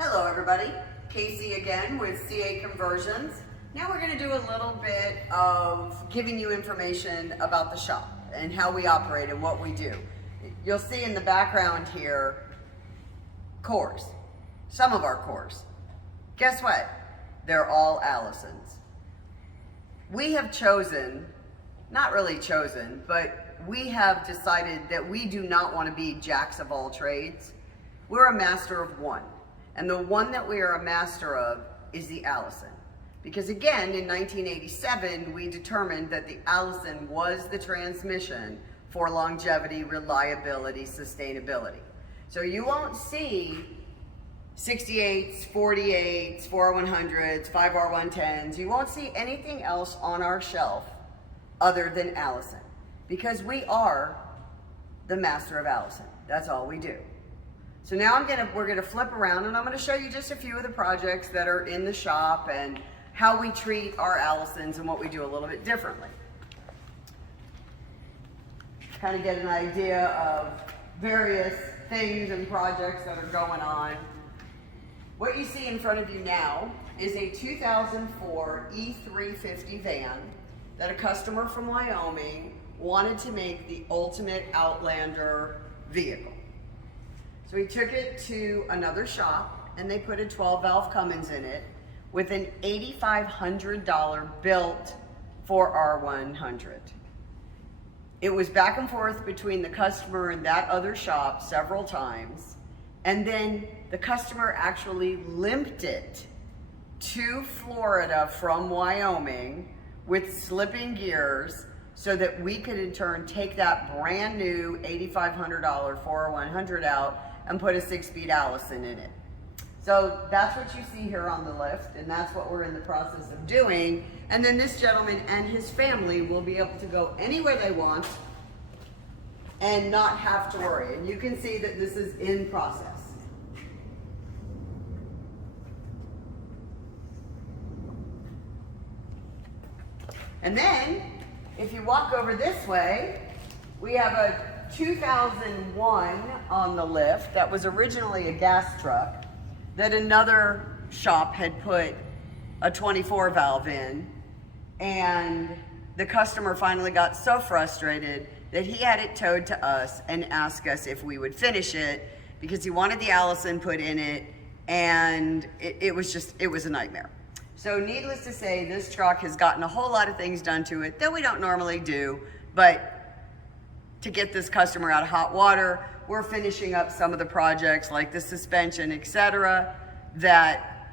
Hello everybody, Casey again with CA Conversions. Now we're going to do a little bit of giving you information about the shop and how we operate and what we do. You'll see in the background here, cores, some of our cores. Guess what? They're all Allisons. We have chosen, not really chosen, but we have decided that we do not want to be jacks of all trades. We're a master of one. And the one that we are a master of is the Allison. Because again, in 1987, we determined that the Allison was the transmission for longevity, reliability, sustainability. So you won't see 68s, 48s, 4R100s, 5R110s. You won't see anything else on our shelf other than Allison. Because we are the master of Allison. That's all we do. So now we're gonna flip around and I'm gonna show you just a few of the projects that are in the shop and how we treat our Allisons and what we do a little bit differently. Kind of get an idea of various things and projects that are going on. What you see in front of you now is a 2004 E350 van that a customer from Wyoming wanted to make the ultimate Outlander vehicle. So we took it to another shop and they put a 12-valve Cummins in it with an $8,500 built 4R100. It was back and forth between the customer and that other shop several times, and then the customer actually limped it to Florida from Wyoming with slipping gears so that we could in turn take that brand new $8,500 4R100 out and put a 6-speed Allison in it. So that's what you see here on the lift, and that's what we're in the process of doing. And then this gentleman and his family will be able to go anywhere they want and not have to worry. And you can see that this is in process. And then, if you walk over this way, we have a 2001 on the lift that was originally a gas truck that another shop had put a 24 valve in, and the customer finally got so frustrated that he had it towed to us and asked us if we would finish it because he wanted the Allison put in it, and it was a nightmare. So needless to say, this truck has gotten a whole lot of things done to it that we don't normally do, but to get this customer out of hot water, we're finishing up some of the projects like the suspension, etc., that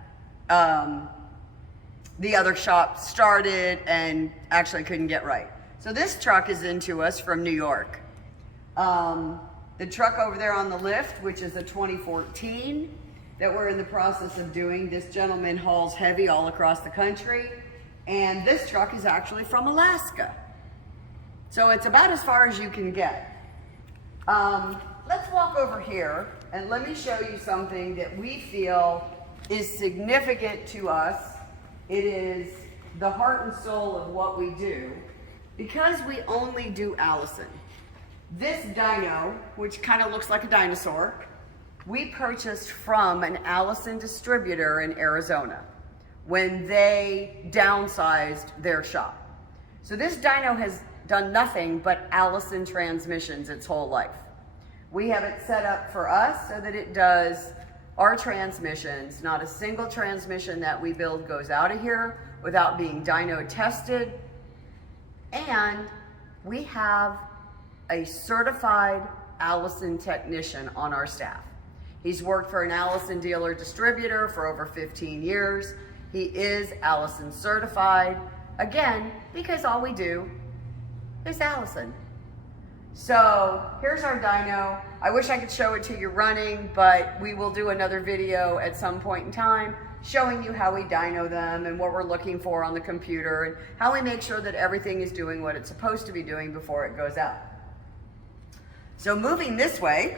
the other shop started and actually couldn't get right. So this truck is into us from New York. The truck over there on the lift, which is a 2014, that we're in the process of doing. This gentleman hauls heavy all across the country, and this truck is actually from Alaska. So it's about as far as you can get. Let's walk over here and let me show you something that we feel is significant to us. It is the heart and soul of what we do because we only do Allison. This dyno, which kind of looks like a dinosaur, we purchased from an Allison distributor in Arizona when they downsized their shop. So this dyno has done nothing but Allison transmissions its whole life. We have it set up for us so that it does our transmissions. Not a single transmission that we build goes out of here without being dyno tested. And we have a certified Allison technician on our staff. He's worked for an Allison dealer distributor for over 15 years. He is Allison certified, again, because all we do is Allison. So here's our dyno. I wish I could show it to you running, but we will do another video at some point in time showing you how we dyno them and what we're looking for on the computer and how we make sure that everything is doing what it's supposed to be doing before it goes out. So moving this way,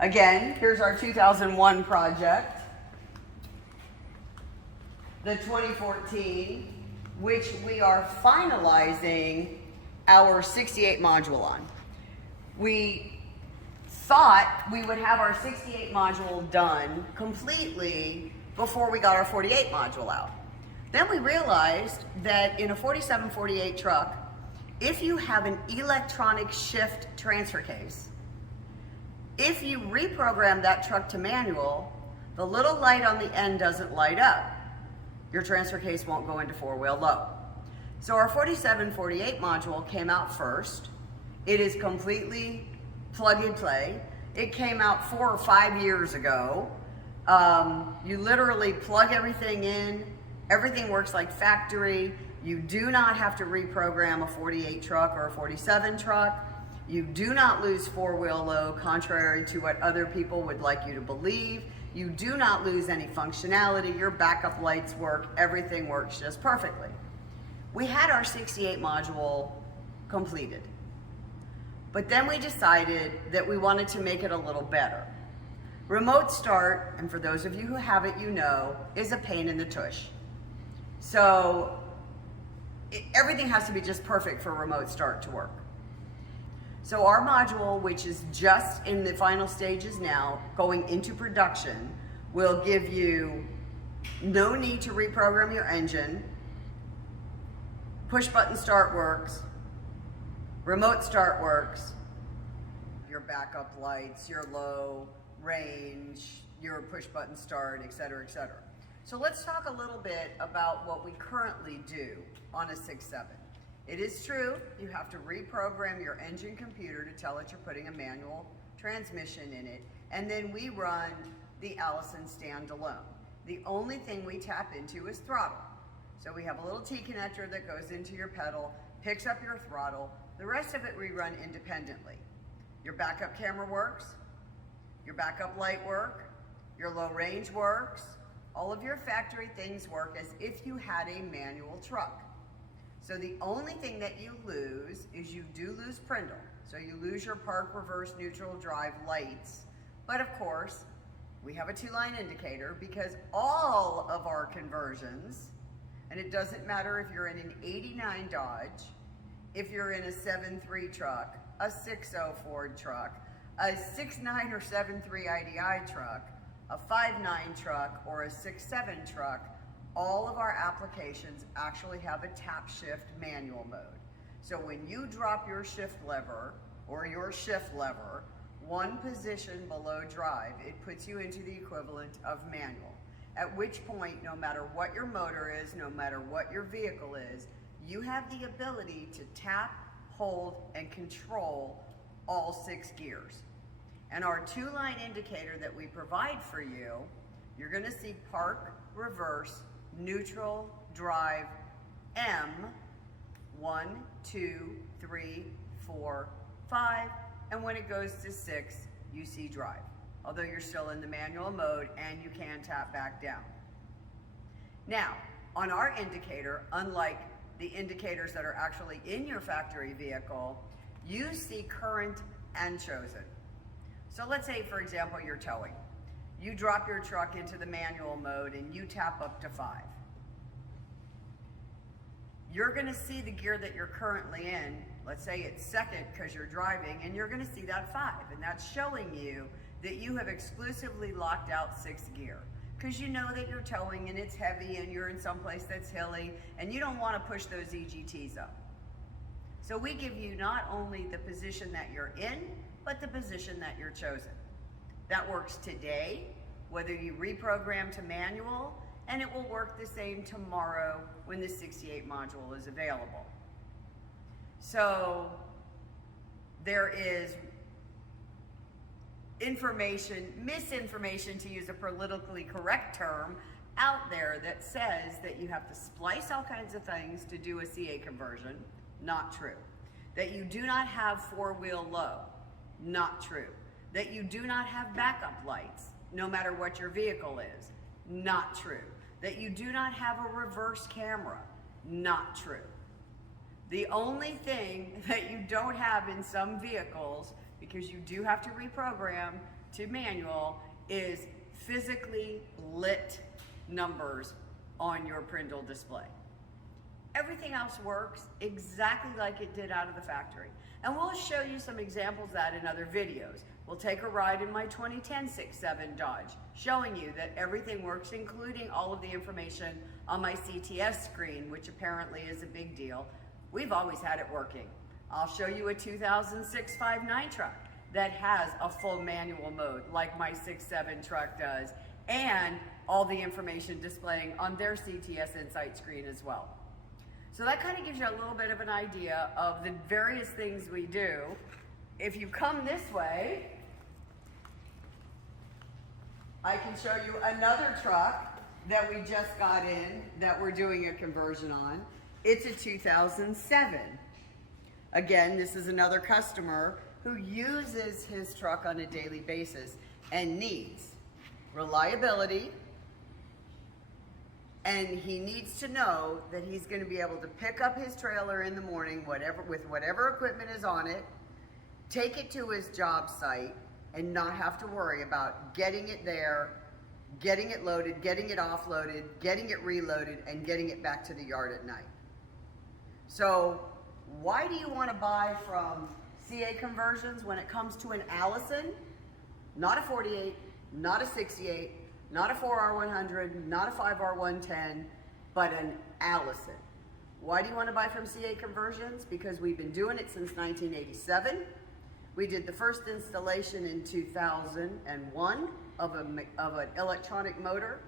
again, here's our 2001 project, the 2014, which we are finalizing our 68 module on. We thought we would have our 68 module done completely before we got our 48 module out. Then we realized that in a 4748 truck, if you have an electronic shift transfer case, if you reprogram that truck to manual, the little light on the end doesn't light up. Your transfer case won't go into four-wheel low. So our 4748 module came out first. It is completely plug and play. It came out 4 or 5 years ago. You literally plug everything in. Everything works like factory. You do not have to reprogram a 48 truck or a 47 truck. You do not lose four-wheel low, contrary to what other people would like you to believe. You do not lose any functionality. Your backup lights work. Everything works just perfectly. We had our 68 module completed. But then we decided that we wanted to make it a little better. Remote start, and for those of you who have it, you know, is a pain in the tush. So everything has to be just perfect for remote start to work. So our module, which is just in the final stages now, going into production, will give you no need to reprogram your engine. Push button start works. Remote start works. Your backup lights, your low range, your push button start, etc., etc. So let's talk a little bit about what we currently do on a 6.7. It is true, you have to reprogram your engine computer to tell it you're putting a manual transmission in it, and then we run the Allison standalone. The only thing we tap into is throttle. So we have a little T-connector that goes into your pedal, picks up your throttle. The rest of it we run independently. Your backup camera works, your backup light work, your low range works, all of your factory things work as if you had a manual truck. So the only thing that you lose is you do lose Prindle. So you lose your park, reverse, neutral, drive lights. But of course, we have a 2-line indicator because all of our conversions, and it doesn't matter if you're in an 89 Dodge, if you're in a 7.3 truck, a 6.0 Ford truck, a 6.9 or 7.3 IDI truck, a 5.9 truck, or a 6.7 truck, all of our applications actually have a tap shift manual mode. So when you drop your shift lever or your shift lever one position below drive, it puts you into the equivalent of manual. At which point, no matter what your motor is, no matter what your vehicle is, you have the ability to tap, hold, and control all 6 gears. And our 2-line indicator that we provide for you, you're gonna see park, reverse, neutral, drive, M, 1, 2, 3, 4, 5, and when it goes to 6, you see drive. Although you're still in the manual mode and you can tap back down. Now, on our indicator, unlike the indicators that are actually in your factory vehicle, you see current and chosen. So let's say, for example, you're towing. You drop your truck into the manual mode and you tap up to 5. You're gonna see the gear that you're currently in, let's say it's second because you're driving, and you're gonna see that 5, and that's showing you that you have exclusively locked out 6th gear because you know that you're towing and it's heavy and you're in some place that's hilly and you don't want to push those EGTs up. So we give you not only the position that you're in, but the position that you're chosen. That works today, whether you reprogram to manual, and it will work the same tomorrow when the 68 module is available. So there is misinformation, to use a politically correct term, out there that says that you have to splice all kinds of things to do a CA conversion. Not true. That you do not have 4-wheel low. Not true. That you do not have backup lights, no matter what your vehicle is. Not true. That you do not have a reverse camera. Not true. The only thing that you don't have in some vehicles, because you do have to reprogram to manual, is physically lit numbers on your Prindle display. Everything else works exactly like it did out of the factory. And we'll show you some examples of that in other videos. will take a ride in my 2010 6.7 Dodge, showing you that everything works, including all of the information on my CTS screen, which apparently is a big deal. We've always had it working. I'll show you a 2006 5.9 truck that has a full manual mode like my 6.7 truck does, and all the information displaying on their CTS Insight screen as well. So that kind of gives you a little bit of an idea of the various things we do. If you come this way, I can show you another truck that we just got in that we're doing a conversion on. It's a 2007. Again, this is another customer who uses his truck on a daily basis and needs reliability, and he needs to know that he's going to be able to pick up his trailer in the morning, with whatever equipment is on it, take it to his job site, and not have to worry about getting it there, getting it loaded, getting it offloaded, getting it reloaded, and getting it back to the yard at night. So why do you want to buy from CA Conversions when it comes to an Allison? Not a 48, not a 68, not a 4R100, not a 5R110, but an Allison. Why do you want to buy from CA Conversions? Because we've been doing it since 1987. We did the first installation in 2001 of an electronic motor.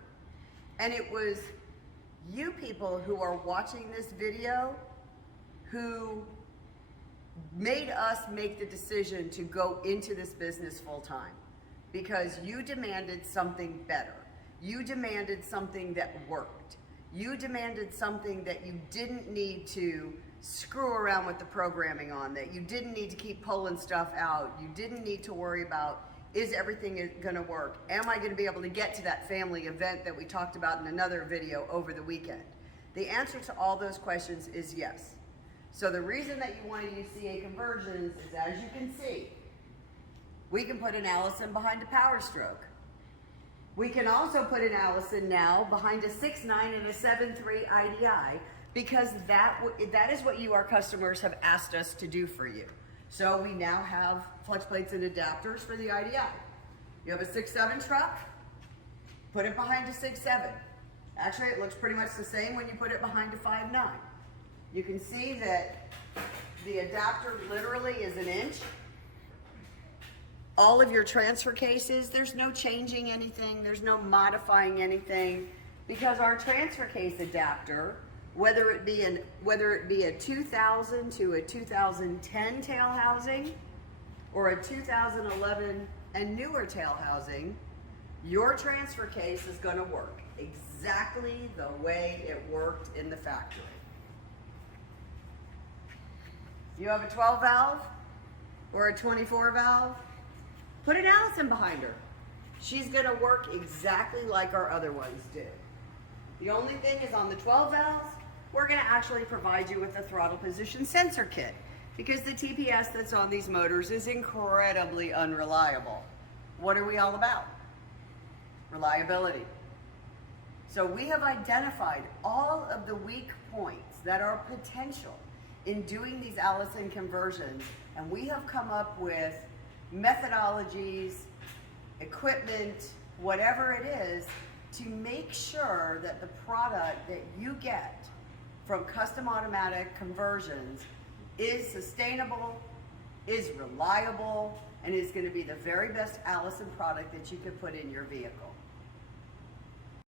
And it was you people who are watching this video who made us make the decision to go into this business full time, because you demanded something better. You demanded something that worked. You demanded something that you didn't need to screw around with the programming on, that you didn't need to keep pulling stuff out. You didn't need to worry about, is everything gonna work? Am I gonna be able to get to that family event that we talked about in another video over the weekend? The answer to all those questions is yes. So the reason that you want to use CA Conversions is, as you can see, we can put an Allison behind a Power Stroke. We can also put an Allison now behind a 6.9 and a 7.3 IDI, because that is what you, our customers, have asked us to do for you. So we now have flex plates and adapters for the IDI. You have a 6.7 truck, put it behind a 6.7. Actually, it looks pretty much the same when you put it behind a 5.9. You can see that the adapter literally is an inch. All of your transfer cases, there's no changing anything, there's no modifying anything, because our transfer case adapter, whether it be a 2000 to a 2010 tail housing or a 2011 and newer tail housing, your transfer case is going to work exactly the way it worked in the factory. You have a 12 valve or a 24 valve, put an Allison behind her. She's gonna work exactly like our other ones do. The only thing is, on the 12 valves, we're gonna actually provide you with a throttle position sensor kit, because the TPS that's on these motors is incredibly unreliable. What are we all about? Reliability. So we have identified all of the weak points that are potential in doing these Allison conversions, and we have come up with methodologies, equipment, whatever it is, to make sure that the product that you get from Custom Automatic Conversions is sustainable, is reliable, and is going to be the very best Allison product that you could put in your vehicle.